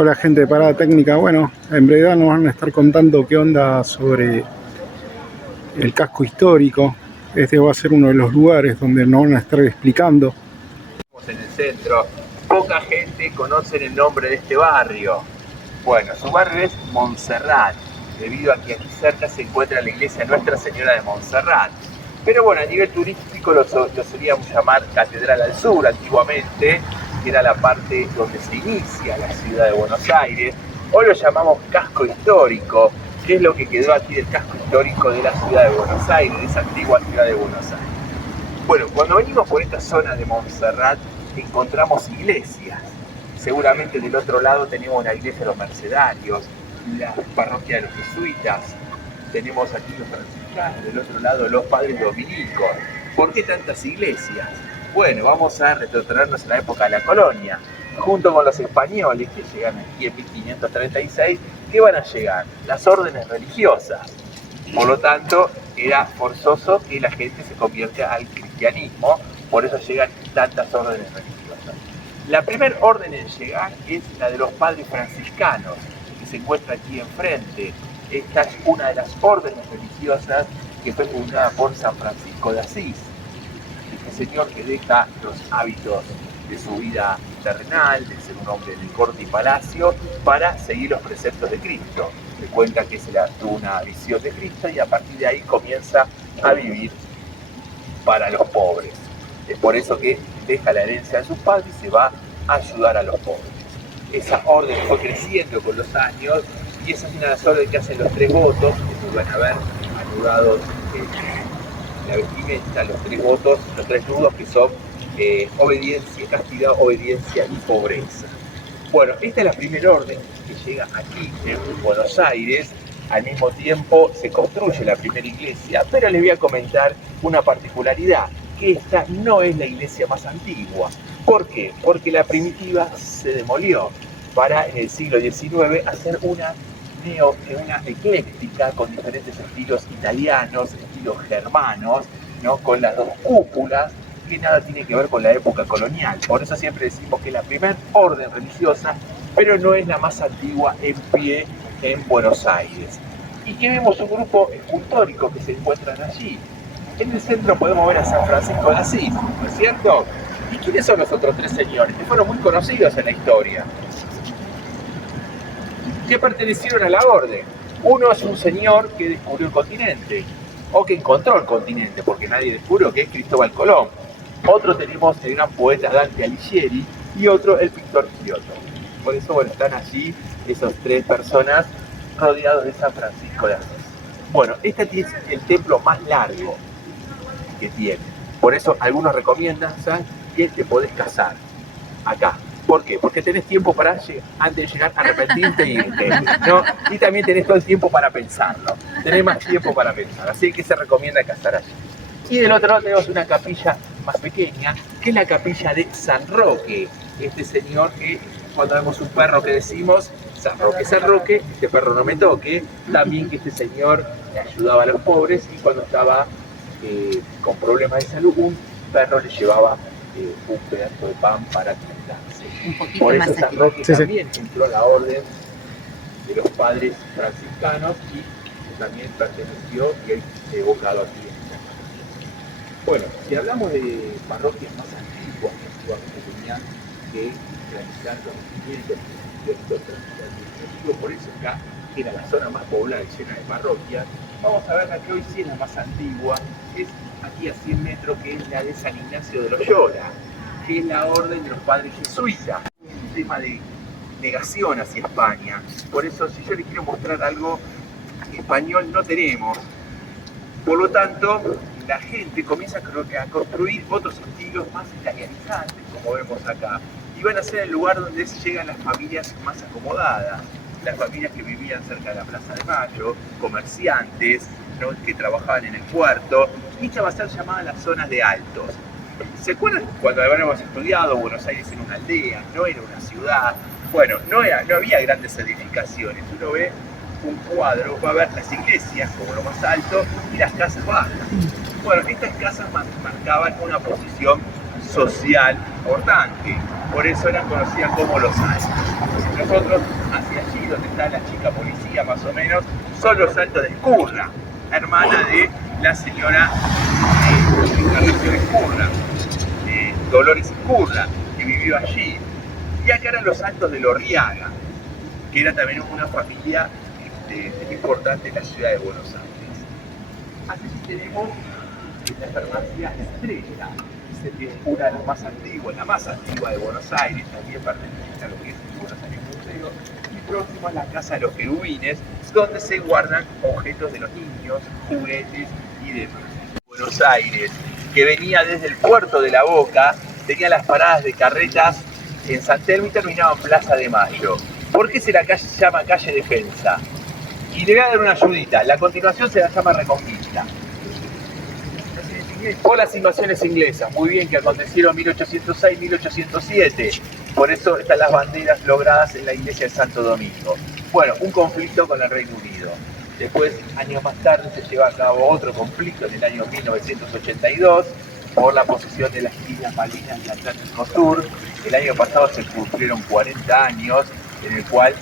Hola gente de Parada Técnica. Bueno, en brevedad nos van a estar contando qué onda sobre el casco histórico. Este va a ser uno de los lugares donde nos van a estar explicando. En el centro, poca gente conoce el nombre de este barrio. Bueno, su barrio es Montserrat, debido a que aquí cerca se encuentra la iglesia Nuestra Señora de Montserrat. Pero bueno, a nivel turístico lo solíamos llamar Catedral al Sur antiguamente, que era la parte donde se inicia la ciudad de Buenos Aires. Hoy lo llamamos casco histórico, que es lo que quedó aquí del casco histórico de la ciudad de Buenos Aires, de esa antigua ciudad de Buenos Aires. Bueno, cuando venimos por esta zona de Montserrat encontramos iglesias. Seguramente del otro lado tenemos la iglesia de los Mercedarios, la parroquia de los jesuitas, tenemos aquí los franciscanos, del otro lado los padres dominicos. ¿Por qué tantas iglesias? Bueno, vamos a retrotraernos a la época de la colonia, junto con los españoles que llegan aquí en 1536. ¿Qué van a llegar? Las órdenes religiosas. Por lo tanto, era forzoso que la gente se convierta al cristianismo, por eso llegan tantas órdenes religiosas. La primera orden en llegar es la de los padres franciscanos, que se encuentra aquí enfrente. Esta es una de las órdenes religiosas que fue fundada por San Francisco de Asís, este señor que deja los hábitos de su vida terrenal, de ser un hombre de corte y palacio, para seguir los preceptos de Cristo. Le cuenta que tuvo una visión de Cristo y a partir de ahí comienza a vivir para los pobres. Es por eso que deja la herencia de sus padres y se va a ayudar a los pobres. Esa orden fue creciendo con los años y esa es una de las órdenes que hacen los tres votos, que van a ver anudados en la vestimenta, los tres votos, los tres nudos que son obediencia, castidad, obediencia y pobreza. Bueno, esta es la primera orden que llega aquí en Buenos Aires. Al mismo tiempo se construye la primera iglesia, pero les voy a comentar una particularidad, que esta no es la iglesia más antigua. ¿Por qué? Porque la primitiva se demolió para en el siglo XIX hacer una ecléctica con diferentes estilos italianos, estilos germanos, ¿no? Con las dos cúpulas, que nada tiene que ver con la época colonial. Por eso siempre decimos que es la primera orden religiosa, pero no es la más antigua en pie en Buenos Aires. Y que vemos un grupo escultórico que se encuentran allí. En el centro podemos ver a San Francisco de Asís, ¿no es cierto? ¿Y quiénes son los otros tres señores? Que fueron muy conocidos en la historia, que pertenecieron a la orden. Uno es un señor que descubrió el continente, o que encontró el continente, porque nadie descubrió, que es Cristóbal Colón. Otro tenemos el gran poeta Dante Alighieri y otro el pintor Giotto. Por eso, bueno, están allí esas tres personas rodeados de San Francisco de Asís. Bueno, este es el templo más largo que tiene. Por eso algunos recomiendan, ¿sabes?, que te podés casar acá. ¿Por qué? Porque tenés tiempo para, antes de llegar, arrepentirte e irte, ¿no? Y también tenés todo el tiempo para pensarlo. Tenés más tiempo para pensar. Así que se recomienda casar allí. Y del otro lado tenemos una capilla más pequeña, que es la capilla de San Roque. Este señor que, cuando vemos un perro que decimos, San Roque, este perro no me toque. También que este señor ayudaba a los pobres y cuando estaba con problemas de salud, un perro le llevaba un pedazo de pan para alimentarse. Por eso San Roque también entró a la orden de los padres franciscanos y también perteneció y es evocado aquí. Bueno, si hablamos de parroquias más antiguas que antiguamente tenían que realizar los regimientos por eso acá era la zona más poblada y llena de parroquias. Vamos a ver la que hoy sí es la más antigua, es aquí a 100 metros, que es la de San Ignacio de Loyola, que es la orden de los padres jesuitas. Un tema de negación hacia España. Por eso, si yo les quiero mostrar algo español, no tenemos. Por lo tanto, la gente comienza a construir otros estilos más italianizantes, como vemos acá. Y van a ser el lugar donde llegan las familias más acomodadas. Las familias que vivían cerca de la Plaza de Mayo, comerciantes, ¿no?, que trabajaban en el puerto. Y esta va a ser llamada las zonas de Altos. ¿Se acuerdan cuando habíamos estudiado Buenos Aires era una aldea, no era una ciudad? Bueno, no había grandes edificaciones. Uno ve un cuadro, va a ver las iglesias como lo más alto y las casas bajas. Bueno, estas casas marcaban una posición social importante. por eso eran conocidas como Los Aires. Nosotros, hacia allí donde está la chica policía más o menos, son los Altos de Escurra, hermana de la señora Encarnación Escurra, Dolores Escurra, que vivió allí. Y acá eran los Altos de Lorriaga, que era también una familia importante en la ciudad de Buenos Aires. Así tenemos la farmacia Estrella, que es una de las más antiguas, la más antigua de Buenos Aires, también pertenece a lo que es el Buenos Aires Museo, y próximo a la Casa de los Querubines, donde se guardan objetos de los niños, juguetes y demás. Buenos Aires, que venía desde el puerto de La Boca, tenía las paradas de carretas en San Telmo y terminaba en Plaza de Mayo. ¿Por qué se llama calle Defensa? Y le voy a dar una ayudita, la continuación se la llama Reconquista. Por las invasiones inglesas, muy bien, que acontecieron en 1806-1807. Por eso están las banderas logradas en la iglesia de Santo Domingo. Bueno, un conflicto con el Reino Unido. Después, años más tarde, se lleva a cabo otro conflicto en el año 1982 por la posesión de las Islas Malvinas y Atlántico Sur. El año pasado se cumplieron 40 años, en el cual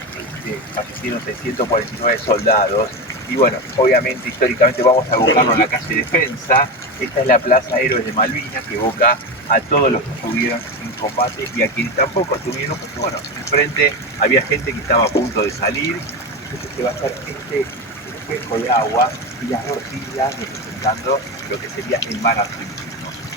fallecieron 649 soldados. Y bueno, obviamente, históricamente vamos a buscarlo en la calle Defensa. Esta es la Plaza Héroes de Malvinas, que evoca a todos los que estuvieron en combate y a quienes tampoco estuvieron, porque bueno, enfrente había gente que estaba a punto de salir. Entonces se va a hacer este espejo de agua y las dos islas representando lo que sería el mar argentino.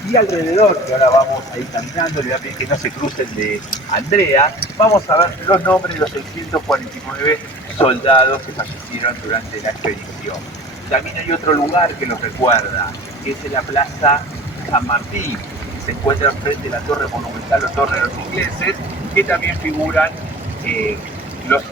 Y alrededor, que ahora vamos a ir caminando, le voy a pedir que no se crucen de Andrea, vamos a ver los nombres de los 649 soldados que fallecieron durante la expedición. También hay otro lugar que los recuerda, que es en la Plaza San Martín, que se encuentra frente a la Torre Monumental o Torre de los Ingleses, que también figuran los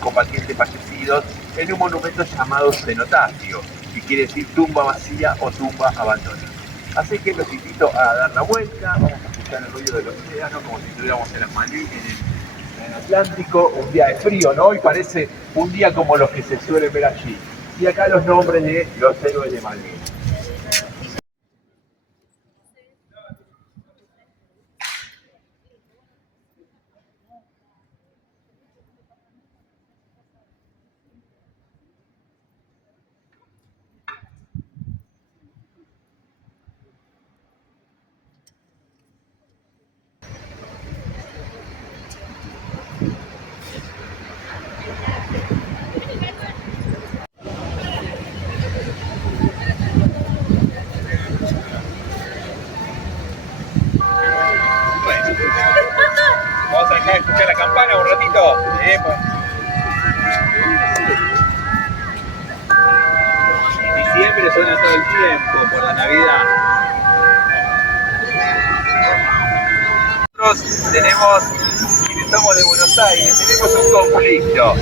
combatientes fallecidos en un monumento llamado cenotafio, que quiere decir tumba vacía o tumba abandonada. Así que los invito a dar la vuelta, vamos a escuchar el ruido del océano como si estuviéramos en las Malvinas, en el Atlántico, un día de frío, ¿no? Y parece un día como los que se suelen ver allí. Y acá los nombres de los héroes de Malvinas. Vamos a dejar de escuchar la campana un ratito. En diciembre suena todo el tiempo por la Navidad. Nosotros tenemos, quienes somos de Buenos Aires, tenemos un conflicto.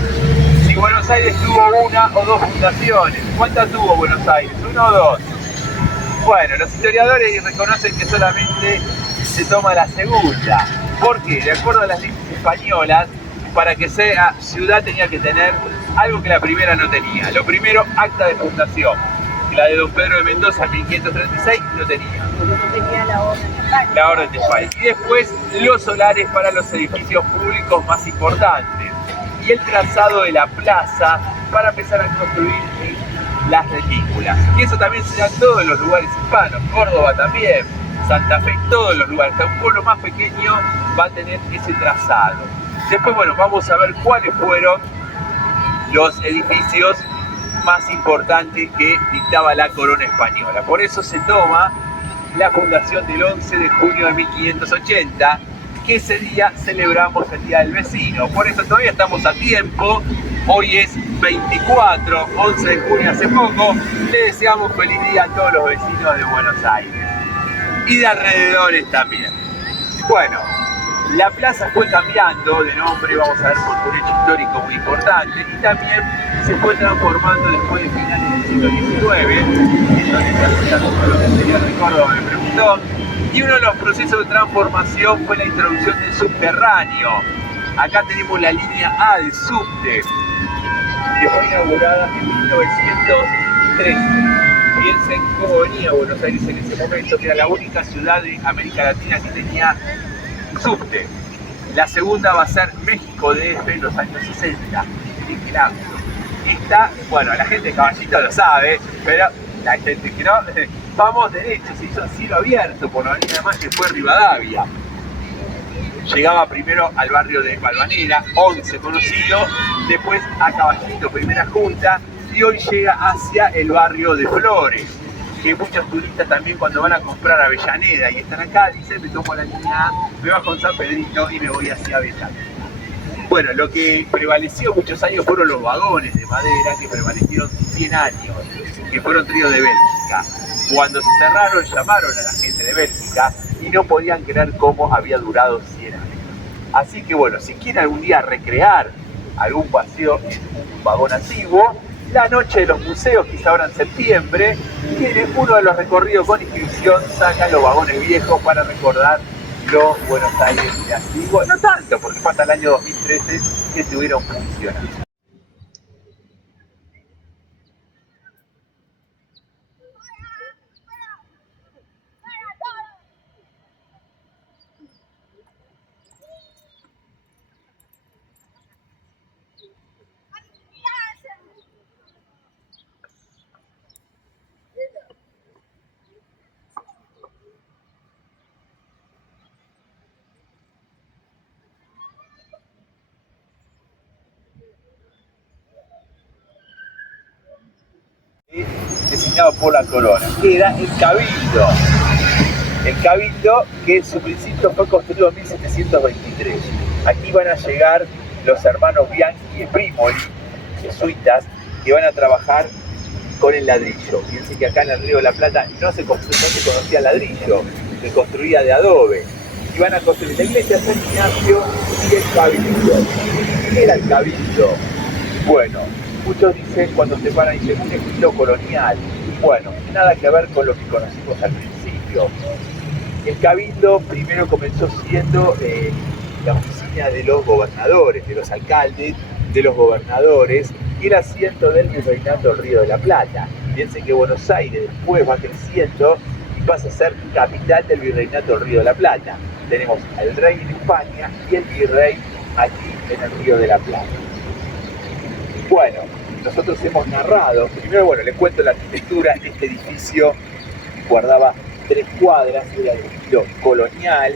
Si Buenos Aires tuvo una o dos fundaciones, ¿cuántas tuvo Buenos Aires? ¿Una o dos? Bueno, los historiadores reconocen que solamente se toma la segunda. ¿Por qué? De acuerdo a las leyes españolas, para que sea ciudad tenía que tener algo que la primera no tenía. Lo primero, acta de fundación. La de Don Pedro de Mendoza en 1536 no tenía. Tenía la orden de España. La orden de España. Y después los solares para los edificios públicos más importantes. Y el trazado de la plaza para empezar a construir las retículas. Y eso también se da en todos los lugares hispanos. Córdoba también, Santa Fe, todos los lugares. Hasta un pueblo más pequeño va a tener ese trazado. Después, bueno, vamos a ver cuáles fueron los edificios más importantes que dictaba la corona española. Por eso se toma la fundación del 11 de junio de 1580, que ese día celebramos el Día del Vecino. Por eso todavía estamos a tiempo. Hoy es 24, 11 de junio hace poco. Le deseamos feliz día a todos los vecinos de Buenos Aires y de alrededores también. Bueno, la plaza fue cambiando de nombre, vamos a ver, por un hecho histórico muy importante, y también se fue transformando después de finales del siglo XIX, en donde se asociaron con los anteriores de Córdoba, me preguntó, y uno de los procesos de transformación fue la introducción del subterráneo. Acá tenemos la línea A del subte, que fue inaugurada en 1913. Piensen cómo venía Buenos Aires en ese momento, que era la única ciudad de América Latina que tenía subte. La segunda va a ser México DF en los años 60, en Equilabio. Esta, bueno, la gente de Caballito lo sabe, pero la gente que no, vamos derecho, se hizo cielo abierto por la avenida más que fue Rivadavia. Llegaba primero al barrio de Balvanera, 11 conocido, después a Caballito, primera junta, y hoy llega hacia el barrio de Flores, que muchos turistas también cuando van a comprar a Avellaneda y están acá, dicen, me tomo la línea A, me bajo en San Pedrito y me voy hacia Avellaneda. Bueno, lo que prevaleció muchos años fueron los vagones de madera, que prevalecieron 100 años, que fueron traídos de Bélgica. Cuando se cerraron, llamaron a la gente de Bélgica y no podían creer cómo había durado 100 años. Así que bueno, si quieren algún día recrear algún paseo en un vagón antiguo, la noche de los museos, quizá ahora en septiembre, tiene uno de los recorridos con inscripción, sacan los vagones viejos para recordar los Buenos Aires de antiguo. No tanto, porque pasa el año 2013 que estuvieron funcionando. Designado por la corona, que era el Cabildo. El Cabildo, que en su principio fue construido en 1723. Aquí van a llegar los hermanos Bianchi y Primoli, jesuitas, que van a trabajar con el ladrillo. Fíjense que acá en el Río de la Plata no se conocía el ladrillo, se construía de adobe. Y van a construir la iglesia de San Ignacio y el Cabildo. ¿Qué era el Cabildo? Bueno, muchos dicen cuando se paran, dicen un estilo colonial. Bueno, nada que ver con lo que conocimos al principio. El Cabildo primero comenzó siendo la oficina de los gobernadores, de los alcaldes, de los gobernadores, y el asiento del Virreinato del Río de la Plata. Piensen que Buenos Aires después va creciendo y pasa a ser capital del Virreinato del Río de la Plata. Tenemos al rey en España y el virrey aquí en el Río de la Plata. Bueno, nosotros hemos narrado, primero, bueno, les cuento la arquitectura. Este edificio guardaba 3 cuadras, era de estilo colonial,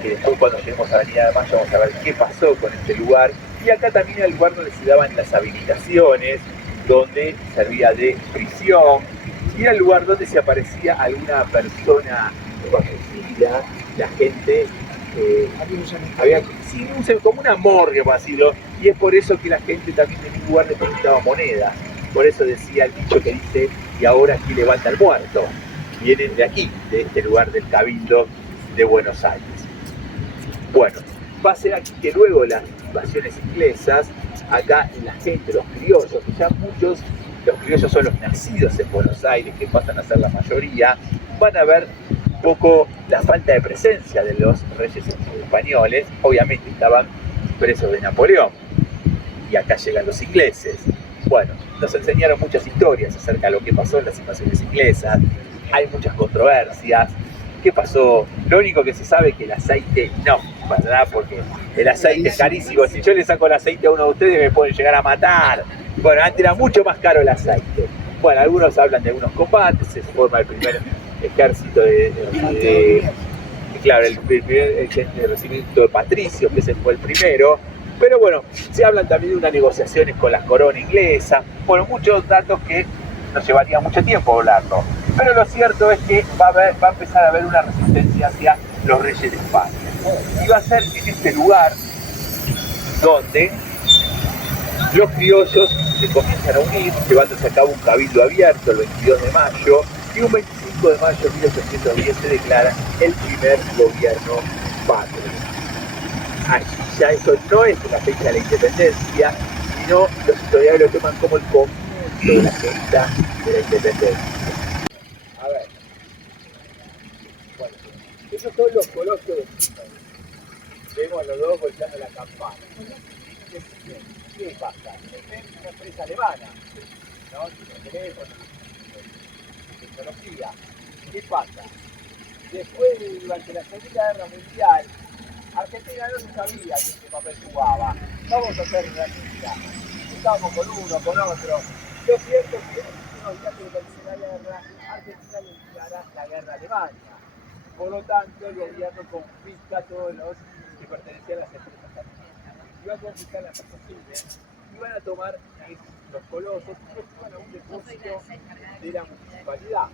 que después cuando lleguemos a Avenida de Mayo vamos a ver qué pasó con este lugar. Y acá también era el lugar donde se daban las habilitaciones, donde servía de prisión, y era el lugar donde se aparecía alguna persona conocida, la gente había como una morgue, por decirlo, y es por eso que la gente también en un lugar depositaba monedas. Por eso decía el dicho que dice, y ahora aquí levanta el muerto. Vienen de aquí, de este lugar del Cabildo de Buenos Aires. Bueno, va a ser aquí que luego de las invasiones inglesas, acá la gente, los criollos, que ya muchos, los criollos son los nacidos en Buenos Aires, que pasan a ser la mayoría, van a ver un poco la falta de presencia de los reyes españoles. Obviamente estaban presos de Napoleón, y acá llegan los ingleses. Bueno, nos enseñaron muchas historias acerca de lo que pasó en las invasiones inglesas. Hay muchas controversias. ¿Qué pasó? Lo único que se sabe es que el aceite no, ¿verdad? Porque el aceite es carísimo. Si yo le saco el aceite a uno de ustedes me pueden llegar a matar. Bueno, antes era mucho más caro el aceite. Bueno, algunos hablan de algunos combates, se forma el primer ejército claro, el primer recibimiento de patricios, que ese fue el primero. Pero bueno, se hablan también de unas negociaciones con la corona inglesa. Bueno, muchos datos que nos llevaría mucho tiempo hablarlo. Pero lo cierto es que va a empezar a haber una resistencia hacia los reyes de España. Y va a ser en este lugar donde los criollos se comienzan a unir, llevándose a cabo un cabildo abierto el 22 de mayo, y un 25 de mayo de 1810 se declara el primer gobierno patrio. Aquí ya eso no es la fecha de la independencia, sino los historiadores lo toman como el comienzo de la gesta de la independencia. A ver, bueno, esos son los colosos de Chile. Vemos a los dos volteando la campana. ¿Qué pasa? Es una empresa alemana, ¿no? Tiene teléfono, tecnología. ¿Qué pasa? Después, durante la Segunda Guerra Mundial, Argentina no se sabía que este papel jugaba. Vamos a hacer una lista. Estamos con uno, con otro. Lo cierto es que unos días que termine la guerra, Argentina le declara la guerra a Alemania. Por lo tanto, el gobierno confisca a todos los que pertenecían a las empresas argentinas. Y va a confiscar las empresas y van a tomar los colosos y los llevan a un depósito de la municipalidad.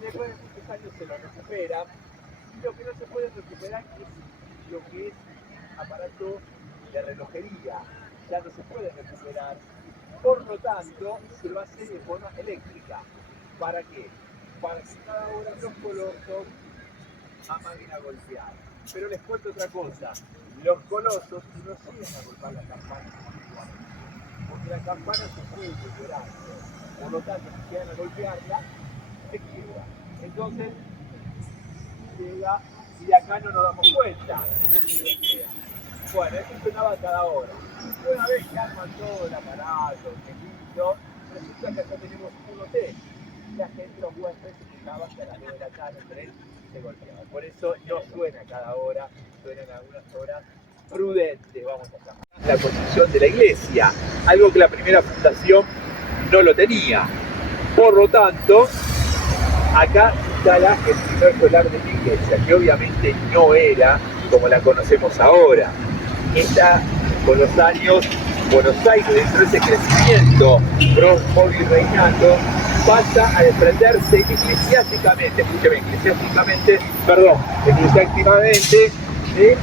Después de muchos años se lo recuperan. Y lo que no se puede recuperar es lo que es aparato de relojería. Ya no se puede recuperar. Por lo tanto, se lo hace de forma eléctrica. ¿Para qué? Para que cada hora los colosos amaguen a golpear. Pero les cuento otra cosa. Los colosos no siguen a golpear las campanas porque la campana se puede quebrar. Por lo tanto, si llegan a golpearla, se quiebra. Entonces, llega y de acá no nos damos cuenta. Bueno, eso sonaba cada hora. Una vez que arman todo el aparato, el tejido, resulta que acá tenemos un hotel. La gente, los huéspedes, se quejaban que a las 2 de la tarde, 3, se golpeaban. Por eso no suena cada hora, suenan algunas horas prudentes, vamos a llamar. La construcción de la iglesia, algo que la primera fundación no lo tenía. Por lo tanto, acá se instala el primer solar de la iglesia, que obviamente no era como la conocemos ahora. Está con los años Buenos Aires, dentro de ese crecimiento próspero y reinando, pasa a desprenderse eclesiásticamente de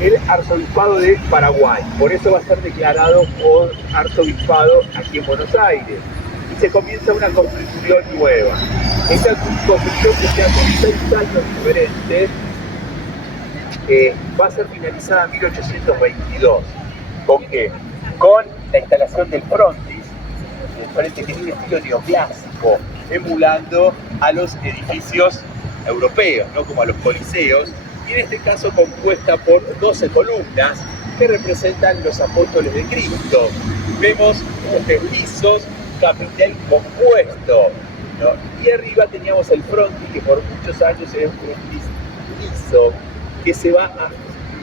el arzobispado de Paraguay. Por eso va a ser declarado por arzobispado aquí en Buenos Aires. Y se comienza una construcción nueva. Esta construcción que se hace en 6 años diferentes va a ser finalizada en 1822. ¿Con qué? Con la instalación del frontis, el frente que es de estilo neoclásico, emulando a los edificios europeos, ¿no? Como a los coliseos, y en este caso compuesta por 12 columnas que representan los apóstoles de Cristo. Vemos los pisos, capitel compuesto, ¿no? Y arriba teníamos el frontis, que por muchos años era un frontis liso, que se va a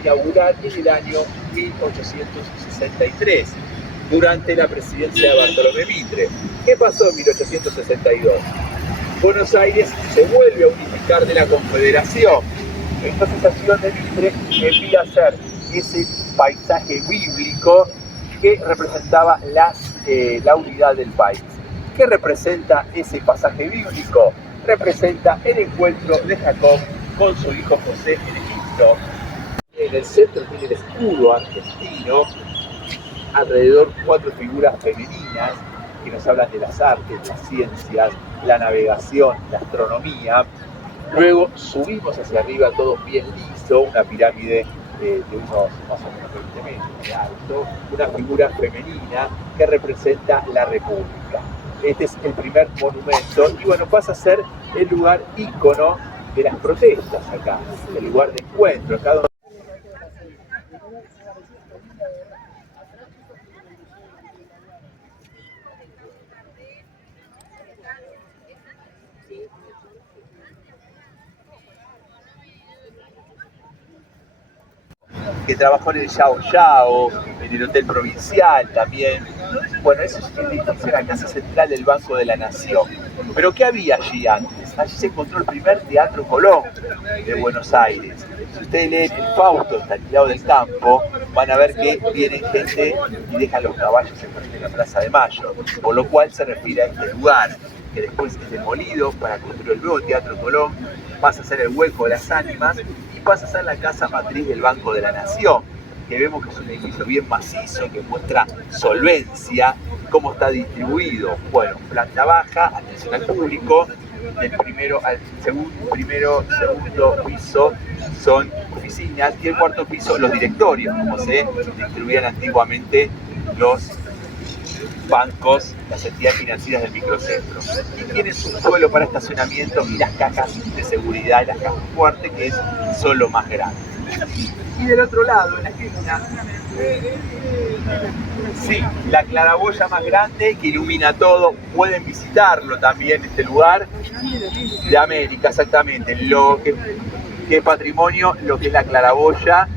inaugurar en el año 1863, durante la presidencia de Bartolomé Mitre. ¿Qué pasó en 1862? Buenos Aires se vuelve a unificar de la Confederación. Entonces la ciudad de Mitre envía a hacer ese paisaje bíblico que representaba la unidad del país. ¿Qué representa ese pasaje bíblico? Representa el encuentro de Jacob con su hijo José en Egipto. En el centro tiene el escudo argentino, alrededor 4 figuras femeninas que nos hablan de las artes, las ciencias, la navegación, la astronomía. Luego subimos hacia arriba, todo bien liso, una pirámide de unos más o menos 20 metros de alto, una figura femenina que representa la República. Este es el primer monumento y bueno, pasa a ser el lugar ícono de las protestas acá, el lugar de encuentro. Acá donde que trabajó en el Yao Yao, en el Hotel Provincial también. Bueno, eso es el edificio de la Casa Central del Banco de la Nación. Pero ¿qué había allí antes? Allí se encontró el primer Teatro Colón de Buenos Aires. Si ustedes leen el Fausto, está alquilado del campo, van a ver que viene gente y dejan los caballos en la Plaza de Mayo, por lo cual se refiere a este lugar, que después es demolido para construir el nuevo Teatro Colón, pasa a ser el Hueco de las Ánimas, pasa a ser la casa matriz del Banco de la Nación, que vemos que es un edificio bien macizo, que muestra solvencia, cómo está distribuido. Bueno, planta baja, atención al público, del primero al segundo piso son oficinas y el cuarto piso los directorios, como se distribuían antiguamente los bancos, las entidades financieras del microcentro. Y tiene su suelo para estacionamiento y las cajas de seguridad y las cajas fuertes, que son lo más grande. Y del otro lado, en la esquina, sí, la claraboya más grande que ilumina todo. Pueden visitarlo también, este lugar de América, exactamente. Lo que que es patrimonio lo que es la claraboya.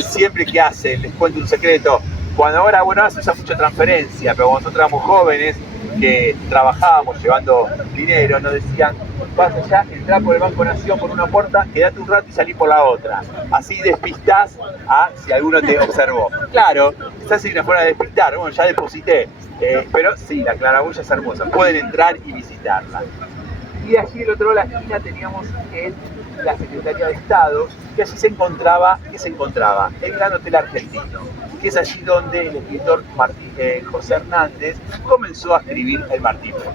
Siempre que hacen, les cuento un secreto, cuando ahora, bueno, se usa mucha transferencia, pero cuando nosotros éramos jóvenes, que trabajábamos llevando dinero, nos decían, vas allá, entrá por el Banco Nación por una puerta, quedate un rato y salí por la otra. Así despistás a si alguno te observó. Claro, estás en una forma de despistar, bueno, ya deposité. Pero sí, la claraboya es hermosa, pueden entrar y visitarla. Y allí del otro lado de la esquina teníamos la Secretaría de Estado, que allí se encontraba el Gran Hotel Argentino, que es allí donde el escritor José Hernández comenzó a escribir el Martín Fierro.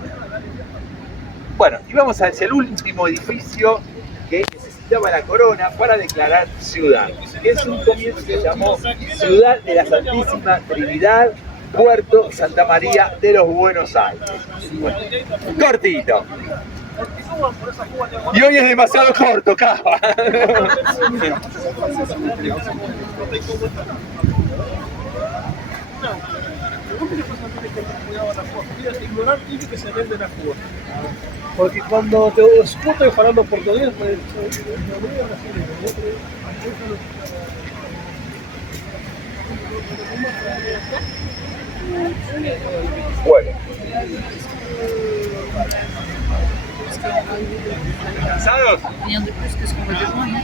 Bueno, y vamos hacia el último edificio que necesitaba la corona para declarar ciudad. En su comienzo se llamó Ciudad de la Santísima Trinidad, Puerto Santa María de los Buenos Aires. Bueno, cortito. Y hoy es demasiado corto, Cava. Porque cuando te escucho hablando portugués, pues, bueno. ¿Cansados?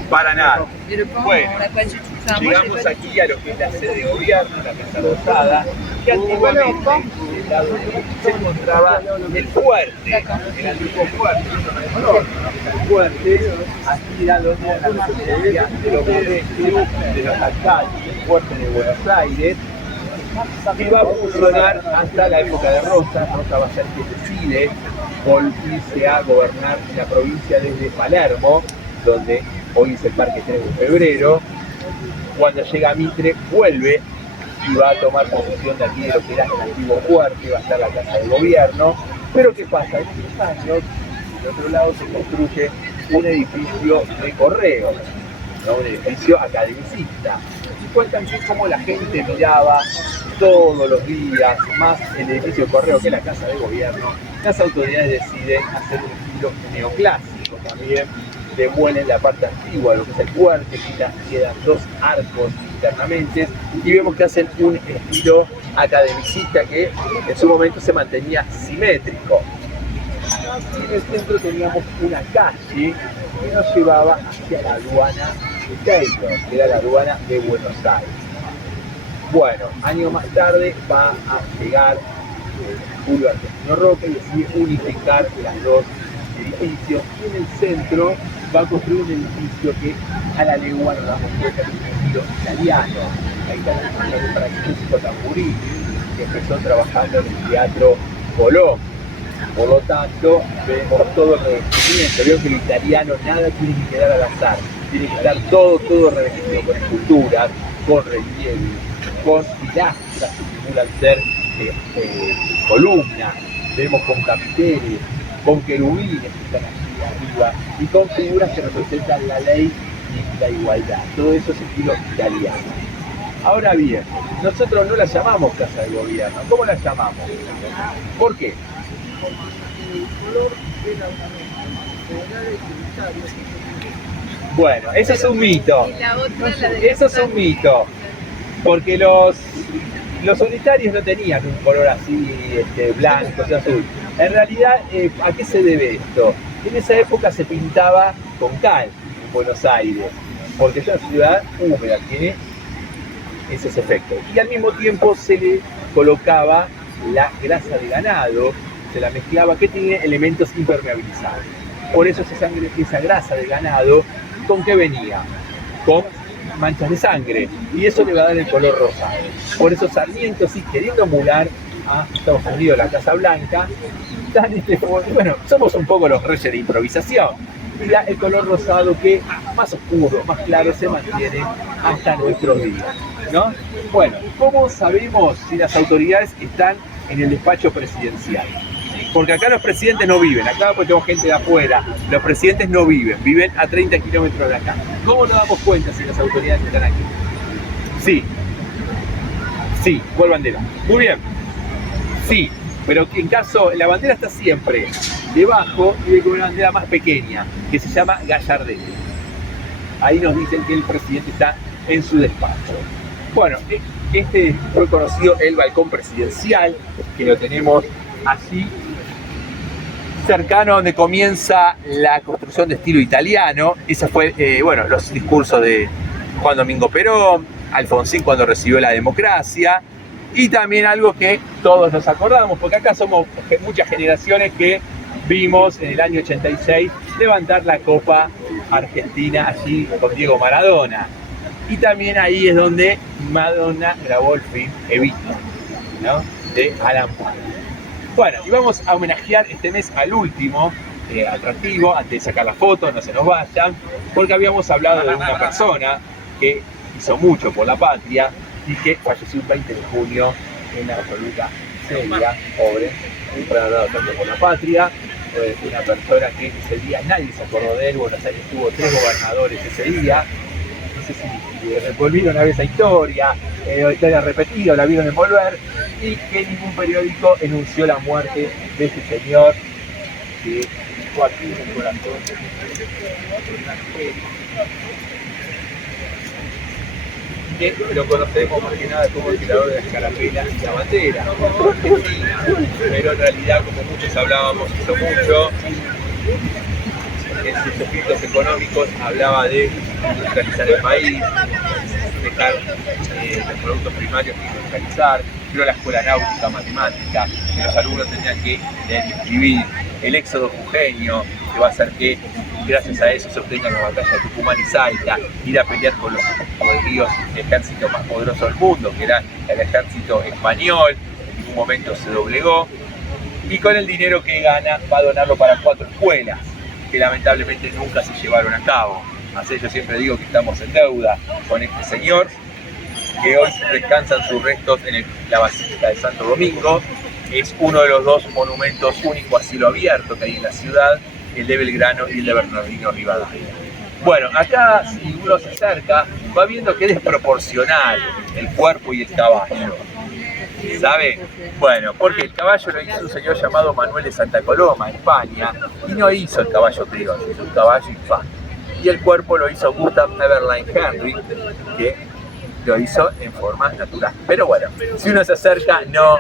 Para nada. Bueno, llegamos aquí a lo que es la sede de gobierno, la Casa Rosada, que antiguamente del lado derecho se encontraba el fuerte, el antiguo fuerte. El fuerte, aquí era donde era la residencia de los Bodetes, de los alcaldes, el fuerte de Buenos Aires, y va a funcionar hasta la época de Rosa. Rosa va a ser quien decide volverse a gobernar la provincia desde Palermo, donde hoy es el Parque 3 de Febrero. Cuando llega Mitre, vuelve y va a tomar posesión de aquí de lo que era el antiguo fuerte, va a estar la casa de gobierno. Pero ¿qué pasa? En estos años, del otro lado se construye un edificio de correo, ¿no? Un edificio academicista. Y cuentan que como la gente miraba todos los días, más el edificio de correo que la casa de gobierno, las autoridades deciden hacer un estilo neoclásico también, demuelen la parte antigua, lo que es el fuerte, quedan dos arcos internamente, y vemos que hacen un estilo academicista que en su momento se mantenía simétrico. Y en el centro teníamos una calle que nos llevaba hacia la aduana de Taylor, que era la aduana de Buenos Aires. Bueno, años más tarde va a llegar Julio Argentino Roca y decide unificar los dos edificios. Y en el centro va a construir un edificio que a la legua nos damos cuenta que es un estilo italiano. Ahí está el Francisco Tamburini, que empezó trabajando en el Teatro Colón. Por lo tanto, vemos todo el revestimiento. Veo que el italiano nada tiene que quedar al azar. Tiene que estar todo revestido con esculturas, con relieves, con pilastras que simulan ser columnas. Vemos con capiteles, con querubines que están aquí arriba y con figuras que representan la ley y la igualdad. Todo eso es estilo italiano. Ahora bien, nosotros no la llamamos Casa de Gobierno. ¿Cómo la llamamos? ¿Por qué? Bueno, eso es un mito. Eso es un mito. Porque los unitarios no tenían un color así blanco, azul. En realidad, ¿a qué se debe esto? En esa época se pintaba con cal en Buenos Aires, porque es una ciudad húmeda, tiene esos efectos. Y al mismo tiempo se le colocaba la grasa de ganado, se la mezclaba, que tiene elementos impermeabilizados. Por eso esa grasa de ganado, ¿con qué venía? Con manchas de sangre, y eso le va a dar el color rosado. Por eso Sarmiento, sí, queriendo emular a Estados Unidos, la Casa Blanca, bueno, somos un poco los reyes de improvisación. Mira el color rosado que más oscuro, más claro se mantiene hasta nuestros días, ¿no? Bueno, ¿cómo sabemos si las autoridades están en el despacho presidencial? Porque acá los presidentes no viven, acá pues tenemos gente de afuera, los presidentes no viven a 30 kilómetros de acá. ¿Cómo nos damos cuenta si las autoridades están aquí? Sí, ¿cuál bandera? Muy bien, sí, pero en caso, la bandera está siempre debajo y hay una bandera más pequeña, que se llama Gallardete. ahí nos dicen que el presidente está en su despacho. Bueno, este fue conocido el balcón presidencial, que lo tenemos allí cercano donde comienza la construcción de estilo italiano. Ese fue, bueno, los discursos de Juan Domingo Perón, Alfonsín cuando recibió la democracia, y también algo que todos nos acordamos, porque acá somos muchas generaciones que vimos en el año 86 levantar la Copa Argentina allí con Diego Maradona. Y también ahí es donde Madonna grabó el film Evita, ¿no?, de Alan Poe. Bueno, y vamos a homenajear este mes al último atractivo, antes de sacar la foto, no se nos vayan, porque habíamos hablado de una persona que hizo mucho por la patria y que falleció el 20 de junio en la absoluta miseria, pobre, por haber dado tanto por la patria. Una persona que ese día nadie se acordó de él. Buenos Aires tuvo 3 gobernadores ese día. No sé si volvieron a ver esa historia, la historia repetida, la vieron envolver, y que ningún periódico enunció la muerte de este señor que fue aquí en el corazón que lo conocemos más que nada como el creador de la escarapela y la bandera argentina, pero en realidad, como muchos hablábamos, hizo mucho. En sus escritos económicos hablaba de industrializar el país, dejar los productos primarios que industrializar, creó la escuela náutica, matemática, que los alumnos tenían que leer y escribir, el éxodo jujeño, que va a hacer que gracias a eso se obtengan las batallas de Tucumán y Salta, ir a pelear con los poderíos del ejército más poderoso del mundo, que era el ejército español. En ningún momento se doblegó, y con el dinero que gana va a donarlo para 4 escuelas, que lamentablemente nunca se llevaron a cabo. Así yo siempre digo que estamos en deuda con este señor, que hoy descansan sus restos en la Basílica de Santo Domingo. Es uno de los 2 monumentos únicos a cielo abierto que hay en la ciudad, el de Belgrano y el de Bernardino Rivadavia. Bueno, acá si uno se acerca, va viendo que es desproporcional el cuerpo y el caballo. ¿Sabe? Bueno, porque el caballo lo hizo un señor llamado Manuel de Santa Coloma, en España, y no hizo el caballo criollo, hizo un caballo infante. Y el cuerpo lo hizo Gustav Eberlein Henry, que lo hizo en forma natural. Pero bueno, si uno se acerca no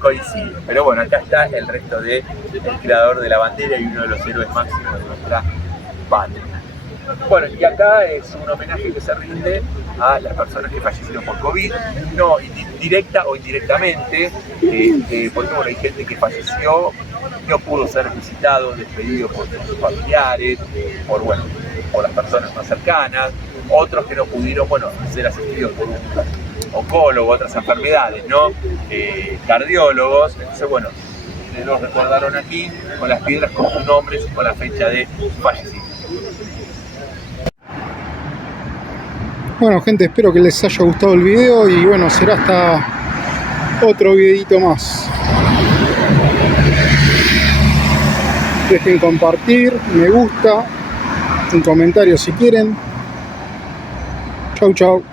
coincide. Pero bueno, acá está el resto del creador de la bandera y uno de los héroes máximos de nuestra patria. Bueno, y acá es un homenaje que se rinde a las personas que fallecieron por COVID, no directa o indirectamente, porque bueno, hay gente que falleció, no pudo ser visitado, despedido por sus familiares, por las personas más cercanas, otros que no pudieron, ser asistidos por un oncólogo, otras enfermedades, ¿no? Cardiólogos. Entonces, se los recordaron aquí con las piedras con sus nombres y con la fecha de fallecimiento. Bueno, gente, espero que les haya gustado el video y será hasta otro videito más. Dejen compartir, me gusta, un comentario si quieren. Chau, chau.